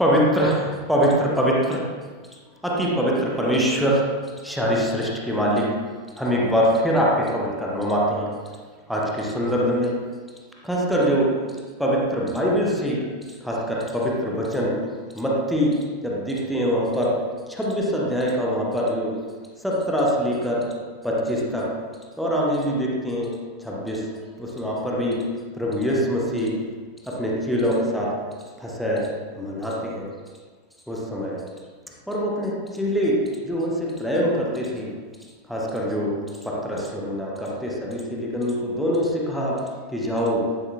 पवित्र पवित्र पवित्र अति पवित्र परमेश्वर सारी सृष्टि के मालिक, हम एक बार फिर आपके पवित्र कदमों में आते हैं। आज के सुंदर दिन में खासकर जो पवित्र बाइबल से खासकर पवित्र वचन मत्ती जब देखते हैं वहाँ पर 26 अध्याय का वहाँ पर 17 से लेकर 25 तक और आगे भी देखते हैं 26, उस वहाँ पर भी प्रभु यीशु मसीह अपने चेलों के साथ फसह मनाते हैं उस समय। और वो अपने चेले जो उनसे प्रेम करते थे, खासकर जो पतरस यूहन्ना करते सभी थे, लेकिन उनको दोनों से कहा कि जाओ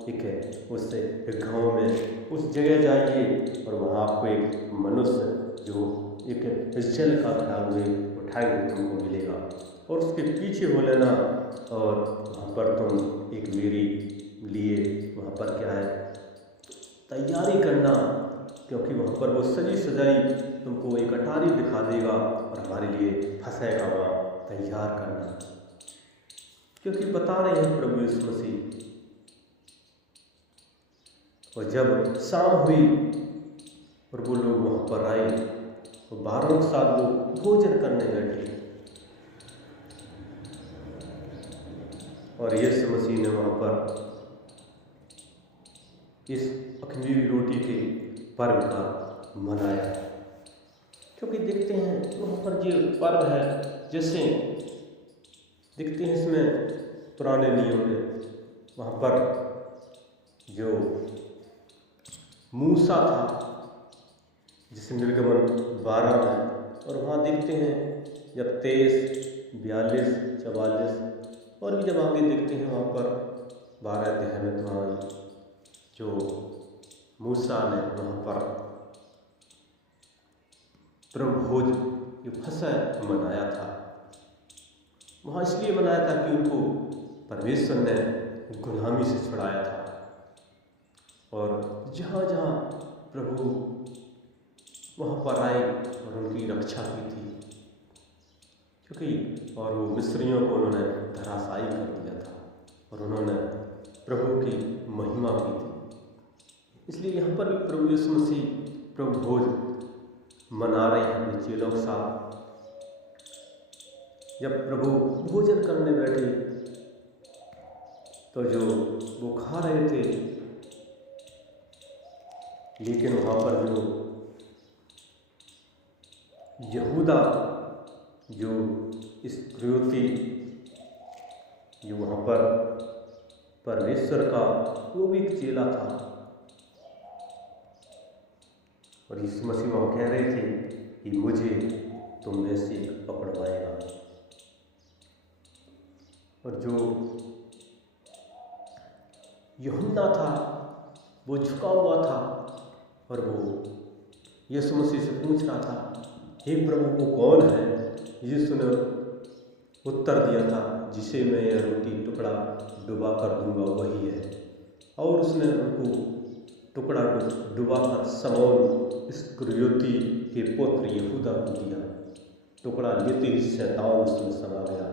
एक उससे गाँव में उस जगह जाइए और वहाँ आपको एक मनुष्य जो एक जल का भरा हुए उठाए हुए तुमको मिलेगा और उसके पीछे हो लेना और वहाँ पर तुम एक मेरे लिए वहाँ पर क्या है तैयारी करना, क्योंकि वहाँ पर वो सजी सजाई तुमको एक अटारी दिखा देगा और हमारे लिए फंसह का वहाँ तैयार करना। क्योंकि बता रहे हैं प्रभु यीशु मसीह। और जब शाम हुई और वो लोग वहाँ पर आए तो 12 के साथ वो भोजन करने बैठे और यीशु मसीह ने वहाँ पर इस अखमीरी रोटी के पर्व का मनाया। क्योंकि देखते हैं वहाँ पर जो पर्व है, जैसे देखते हैं इसमें पुराने नियम में वहाँ पर जो मूसा था जिसे निर्गमन 12 में, और वहाँ देखते हैं जब 23, 42, 44 और भी जब आगे देखते हैं वहाँ पर 12 अध्याय में तुम्हारी जो मूसा ने वहाँ पर प्रभु भोज जो फसह मनाया था, वहाँ इसलिए मनाया था कि उनको परमेश्वर ने गुलामी से छुड़ाया था। और जहाँ जहाँ प्रभु वहाँ पर आए और उनकी रक्षा की थी, क्योंकि और वो मिस्रियों को उन्होंने धराशायी कर दिया था और उन्होंने प्रभु की महिमा की थी। इसलिए यहाँ पर भी प्रभु यीशु मसीह प्रभु भोज मना रहे हैं अपने चेलों के साथ। जब प्रभु भोजन करने बैठे तो जो वो खा रहे थे, लेकिन वहाँ पर जो यहूदा जो इस्करियोती जो वहाँ पर परमेश्वर का वो भी एक चेला था, और यीशु मसीह वहाँ कह रहे थे कि मुझे तुम में से पकड़वाएगा। और जो यूहन्ना था वो झुका हुआ था और वो यीशु मसीह से पूछ रहा था, हे प्रभु वो कौन है? यीशु ने उत्तर दिया था, जिसे मैं यह रोटी टुकड़ा डुबा कर दूंगा वही है। और उसने उनको टुकड़ा डुबाकर समौन इस्करियोती के पुत्र यहूदा को दिया। टुकड़ा लेते ही शैतान उसमें समा गया।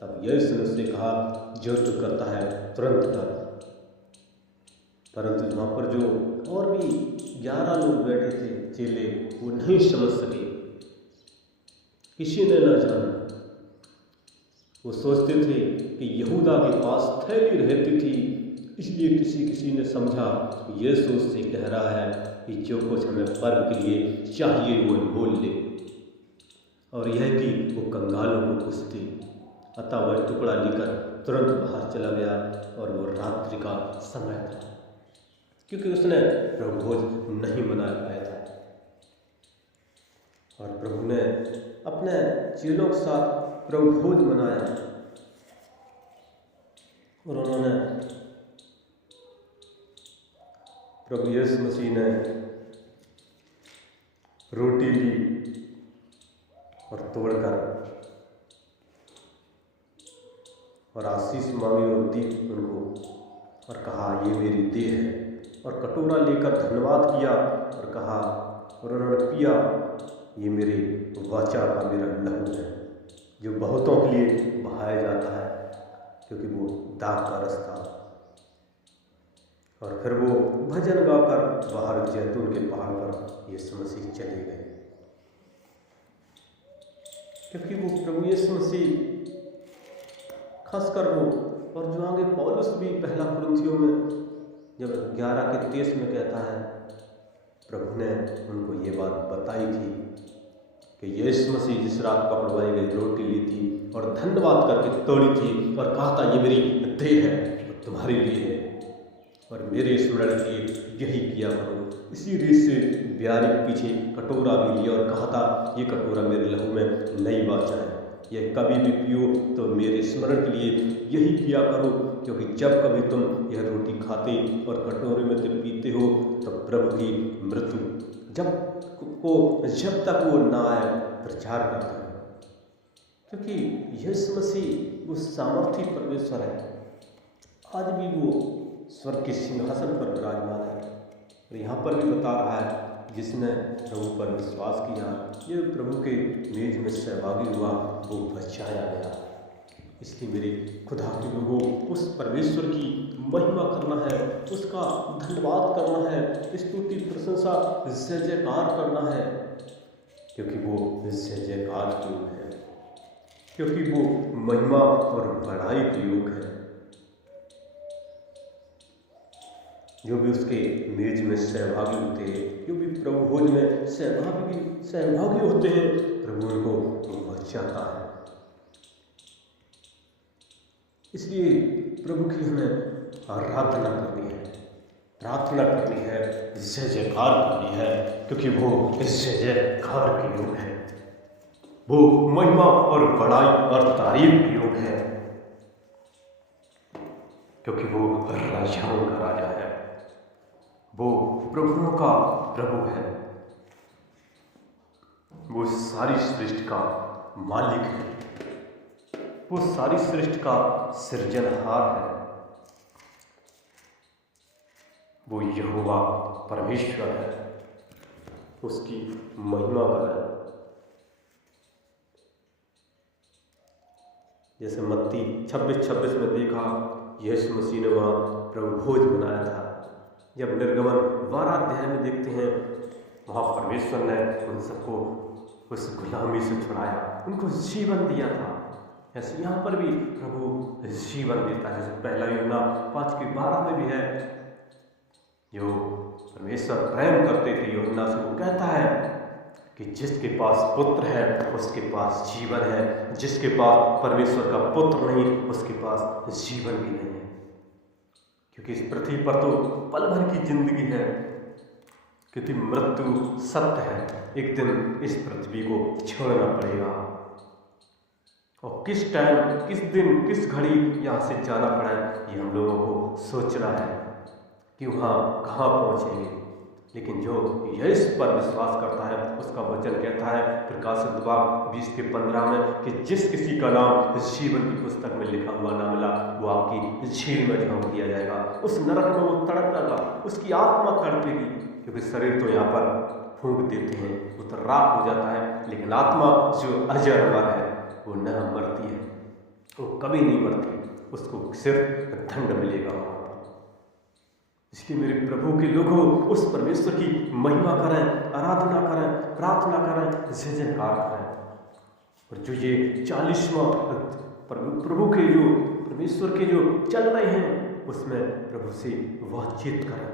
तब यीशु ने उससे कहा, जो तू करता है तुरंत कर। परंतु वहाँ पर जो और भी 11 लोग बैठे थे चेले, वो नहीं समझ सके, किसी ने न जाना। वो सोचते थे कि यहूदा के पास थैली रहती थी, इसलिए किसी ने समझा यीशु उससे कह रहा है कि जो कुछ हमें पर्व के लिए चाहिए वो बोल ले। और यह कि वो कंगालों को पूछते। अतः वह टुकड़ा लेकर तुरंत बाहर चला गया और वो रात्रि का समय था, क्योंकि उसने प्रभु भोज नहीं मना पाया था। और प्रभु ने अपने चेलों के साथ प्रभु भोज मनाया और उन्होंने प्रभु यीशु मसीह ने रोटी ली और तोड़कर और आशीष मांगी और दी उनको और कहा, ये मेरी देह है। और कटोरा लेकर धन्यवाद किया और कहा, और उन्होंने पिया, ये मेरे वाचा का मेरा लहू है, जो बहुतों के लिए बहाया जाता है, क्योंकि वो दाग का रस था। और फिर वो भजन गाकर बाहर जैतून के पहाड़ पर यीशु मसीह चले गए, क्योंकि वो प्रभु यीशु मसीह खासकर वो, और जो आगे पौलुस भी पहला कुरिन्थियों में जब 11:23 में कहता है, प्रभु ने उनको ये बात बताई थी कि यीशु मसीह जिस रात पकड़वाई गई रोटी ली थी और धन्यवाद करके तोड़ी थी और कहा था ये मेरी देह है, वो तुम्हारे लिए है और मेरे स्मरण के लिए यही किया करो। इसी रीत से ब्यारी पीछे कटोरा भी लिया और कहा था ये कटोरा मेरे लहू में नई वाचा है, यह कभी भी पियो तो मेरे स्मरण के लिए यही किया करो, क्योंकि जब कभी तुम यह रोटी खाते और कटोरे में से पीते हो तब प्रभु की मृत्यु जब तक वो ना आए प्रचार करते हो। क्योंकि यीशु मसीह वो सामर्थी परमेश्वर है, आज भी वो स्वर्ग के सिंहासन पर विराजमान है। और यहाँ पर भी बता रहा है जिसने प्रभु पर विश्वास किया, ये प्रभु के मेज में सहभागी हुआ, वो बचाया गया। इसलिए मेरे खुदा के लोगों, उस परमेश्वर की महिमा करना है, उसका धन्यवाद करना है, स्तुति प्रशंसा जय जयकार करना है, क्योंकि वो जय जयकार के योग है, क्योंकि वो महिमा और बड़ाई के योग है। जो भी उसके मेज में सहभागी होते हैं, जो भी प्रभु भोज में सहभागी होते हैं, प्रभु उनको बचाता है। इसलिए प्रभु की हमें आराधना करनी है, प्रार्थना करनी है, जय जयकार करनी है, क्योंकि वो जय जयकार के योग है, वो महिमा और बड़ाई और तारीफ के योग है, क्योंकि वो राजाओं का राजा है, वो प्रभुओं का प्रभु है, वो सारी सृष्टि का मालिक है, वो सारी सृष्टि का सृजनहार है, वो यहोवा परमेश्वर है, उसकी महिमा करें। जैसे मत्ती 26:26 में देखा, यीशु मसीह ने वहाँ प्रभु भोज बनाया था। जब निर्गमन 12 अध्याय में देखते हैं, वहाँ परमेश्वर ने उन सबको उस गुलामी से छुड़ाया, उनको जीवन दिया था। ऐसे यहाँ पर भी प्रभु जीवन देता है। जैसे पहला यूहन्ना 5:12 में भी है, जो परमेश्वर प्रेम करते थे यूहन्ना से, वो कहता है कि जिसके पास पुत्र है उसके पास जीवन है, जिसके पास परमेश्वर का पुत्र नहीं उसके पास जीवन भी नहीं है। क्योंकि इस पृथ्वी पर तो पल भर की जिंदगी है, क्योंकि मृत्यु सत्य है, एक दिन इस पृथ्वी को छोड़ना पड़ेगा। और किस टाइम, किस दिन, किस घड़ी यहाँ से जाना पड़ा है, ये हम लोगों को सोचना है कि वहाँ कहाँ पहुँचेंगे। लेकिन जो यीशु पर विश्वास करता है, उसका वचन कहता है प्रकाशित वाक्य 20:15 में कि जिस किसी का नाम जीवन की पुस्तक में लिखा हुआ ना मिला, वो आपकी झील में झोंक दिया जाएगा, उस नरक में वो तड़पेगा, उसकी आत्मा तड़पेगी। क्योंकि शरीर तो यहाँ पर फूंक देते हैं, वो तो राख हो जाता है, लेकिन आत्मा जो अजर अमर है वो न मरती है, वो कभी नहीं मरती, उसको सिर्फ दंड मिलेगा। इसलिए मेरे प्रभु के लोगों, उस परमेश्वर की महिमा करें, आराधना करें, प्रार्थना करें, जय जयकार करें। और जो ये 40वां प्रभु के जो परमेश्वर के जो चल रहे हैं, उसमें प्रभु से बातचीत करें।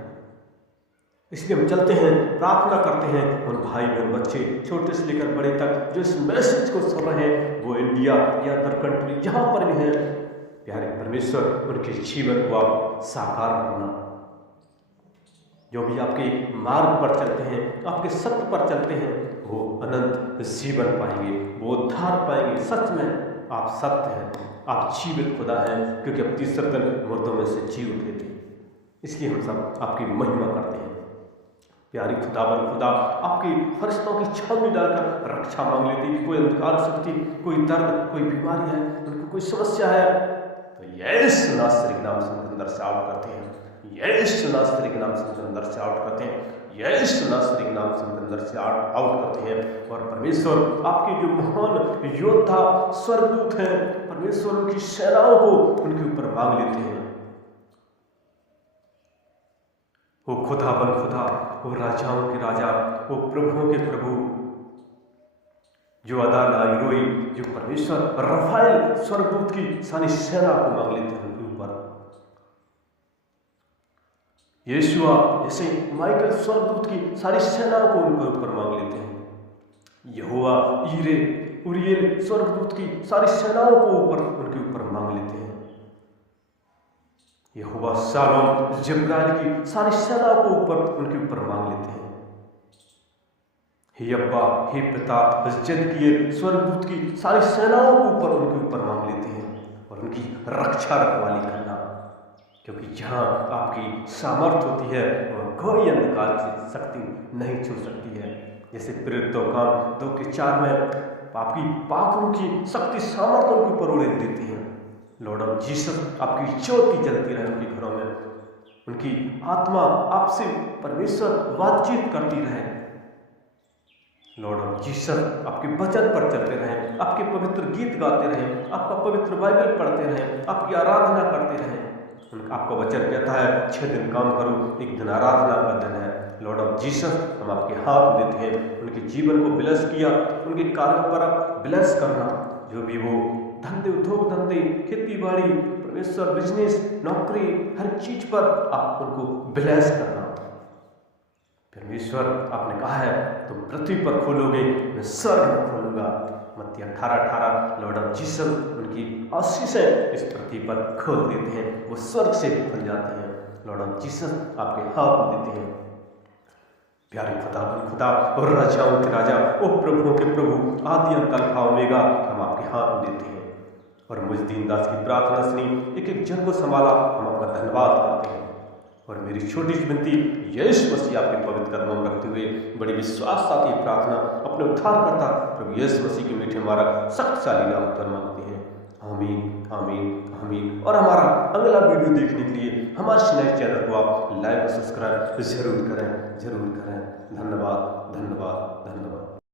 इसलिए हम चलते हैं, प्रार्थना करते हैं उन भाई बहन, बच्चे छोटे से लेकर बड़े तक जो इस मैसेज को सुन रहे हैं, वो इंडिया या अदर कंट्री जहाँ पर भी हैं, प्यारे परमेश्वर उनके जीवन को आप साकार करना। जो भी आपके मार्ग पर चलते हैं, आपके सत्य पर चलते हैं, वो अनंत जीवन पाएंगे, वो उद्धार पाएंगे। सच में आप सत्य हैं, आप जीवित खुदा हैं, क्योंकि आप तीसरे दिन मुर्दों में से जी उठे थे। इसलिए हम सब आपकी महिमा करते हैं। प्यारी खुदावन खुदा आपकी फरिश्तों की छावनी डालकर रक्षा मांग लेती कि कोई अंधकार शक्ति, कोई दर्द, कोई बीमारी है, उनको कोई समस्या है, तो यीशु नासरी के नाम से अंदर से आउट करते हैं, यीशु नासरी के नाम से अंदर से आउट करते हैं, यीशु नासरी के नाम से अंदर से आउट करते हैं। और परमेश्वर आपके जो महान योद्धा स्वर्गदूत हैं, परमेश्वर उनकी सेनाओं को उनके ऊपर मांग लेते हैं। वो खुदा बन खुदा, वो राजाओं के राजा, वो प्रभुओं के प्रभु, जो अदानाई रोई, जो परमेश्वर रफाएल स्वर्गदूत की सारी सेना को मांग लेते हैं उनके ऊपर। यीशुआ जैसे माइकल स्वर्गदूत की सारी सेनाओं को उनके ऊपर मांग लेते हैं। यहोवा ईरे उरियल स्वर्गदूत की सारी सेनाओं को उनके ऊपर मांग लेते हैं। यहोवा शालोम जिब्राइल की सारी सेनाओं को उनके ऊपर मांग लेते हैं। हे अब्बा, हे पिता, जदकीय स्वर्गदूत की सारी सेनाओं को उनके ऊपर मांग लेते हैं और उनकी रक्षा रखवाली करना, क्योंकि जहाँ आपकी सामर्थ होती है वह कोई अंधकार की शक्ति नहीं छू सकती है। जैसे प्रेरित काम 2:4 में आपकी पापों की शक्ति सामर्थ उनके ऊपर उड़ेल देती है। लॉर्ड ऑफ जीसस आपकी ज्योति जलती रहे उनके घरों में, उनकी आत्मा आपसे परमेश्वर बातचीत करती रहे। लॉर्ड ऑफ जीसस आपके वचन पर चलते रहें, आपके पवित्र गीत गाते रहें, आपका पवित्र बाइबल पढ़ते रहें, आपकी आराधना करते रहें। आपका वचन कहता है 6 दिन काम करो, एक दिन आराधना का दिन है। लॉर्ड ऑफ जीसस हम आपके हाथ देते हैं, उनके जीवन को ब्लेस किया, उनके कार्यों पर ब्लेस करना, जो भी वो धंधे उद्योग धंधे खेती बाड़ी परमेश्वर बिजनेस नौकरी हर चीज पर आप उनको ब्लेस करना। परमेश्वर आपने कहा है तुम पृथ्वी पर खोलोगे, मैं स्वर्ग में खोलूंगा। मत्ती 18:18 लॉर्ड ऑफ जीसस उनकी आशीषें इस पृथ्वी पर खोल देते हैं, वो स्वर्ग से भी खुल जाते हैं। लॉर्ड ऑफ जीसस आपके हाथ में देते हैं। प्यारे खुदा बन खुदा और राजाओं के राजा, वो प्रभुओं के प्रभु, आदि अंत अल्फा ओमेगा, हम आपके हाथ में देते हैं। और मुझ दीनदास की प्रार्थना सुनी, एक एक जन को संभाला, हम आपका धन्यवाद करते हैं। और मेरी छोटी सी विनती यीशु मसीह आपके पवित्र कदमों में रखते हुए बड़ी विश्वास साथ ये प्रार्थना अपने उद्धारकर्ता प्रभु यीशु मसीह के मीठे हमारा शक्तिशाली नाम पर मांगते हैं। आमीन आमीन आमीन। और हमारा अगला वीडियो देखने के लिए हमारे नए चैनल को आप लाइक और सब्सक्राइब जरूर करें। धन्यवाद धन्यवाद धन्यवाद।